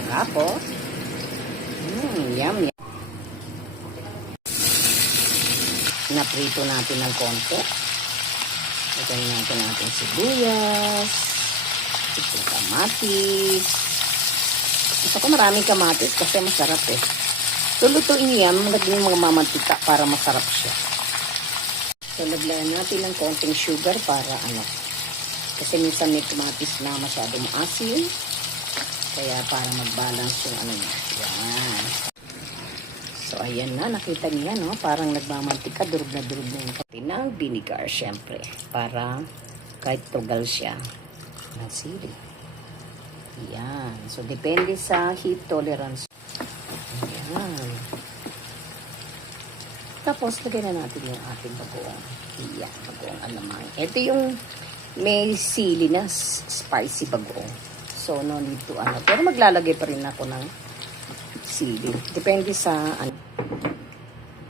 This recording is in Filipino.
Sarap, oh. Yum, yum. Naprito natin ng konti. Lagyan natin ating sibuyas. Itong kamatis. Gusto ko maraming kamatis kasi masarap eh. Lulutuin yan, lagyan yung mga mamantika para masarap siya. So, lagyan natin ng konting sugar para kasi minsan may kamatis na masyadong asin. Kaya para mag-balance yung niya. Yan. So, ayan na. Nakita niya, no? Parang nagmamantika. Durog na yung konti ng vinegar, syempre. Para kahit tugal siya. Nasili. Yan. So, depende sa heat tolerance. Yan. Tapos, lagyan na natin yung ating bagoong. Yan. Bagoong alamang. Ito yung may sili na spicy bagoong. So, no need to Pero maglalagay pa rin ako ng sili. Depende sa